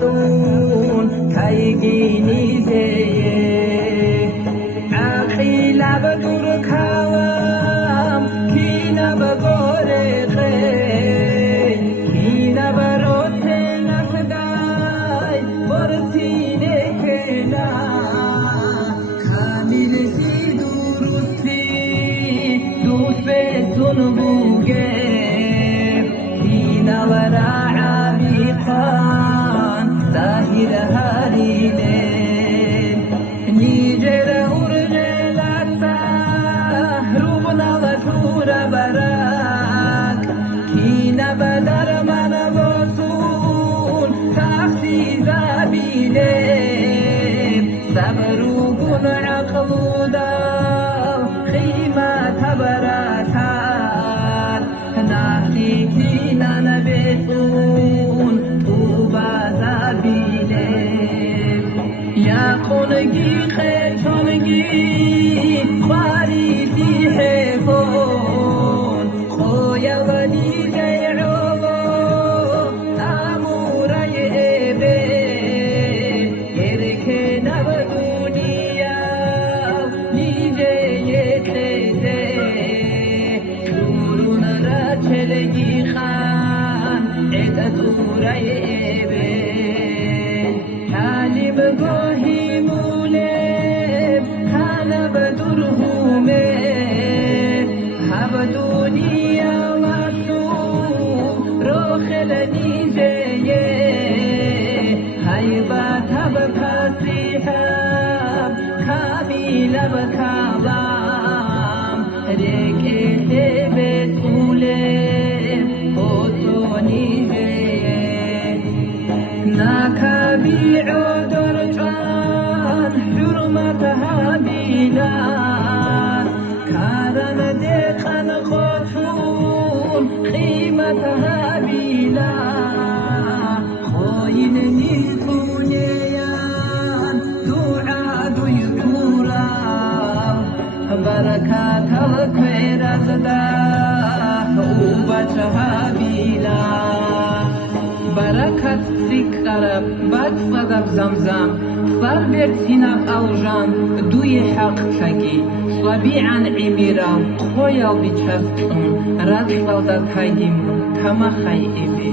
كاتون كايجيني زي عقيل بدور كوام كينا بغورقي كينا بروتين أفداي برتيني كنا كامل سيدورستي دوس بسون بوغي كينا وراعا بيقان ساهر هاليلين نيجر أورجلتا روبنا وثورة براك كينا بدر من بوسون تحسي زابيلين صبروكن عقبودا قيمة براتات نحسي كينا نبيتون طوبى زابيلين يا قنقي خيتونقي خواري في حيفون خويا ولي جيعوبو أمورا يئبي يركنا بدنيا نيجي يتلزي دورون راتلقي خان عتتورا يئبي حالي بقوهي مولب كان بدرهومي هبدوني وشو روخلني زي هيبات بكاسيحب كامل بكابام ريكي بتولب هوتوني زي ناكابي عودر جان حرمتها بيلان كارن ديقن قطون قيمتها بيلان خوين نيتونيان دعاء يكورا بركات الخير زداه وبچها بيلان بركات سيكرب بات صدب زمزم صار بيت سيناق أوجان دوي حق تاكي صبيعا عميرا خويا بيتشاستون راد فلدت هايديم كما خاي إبي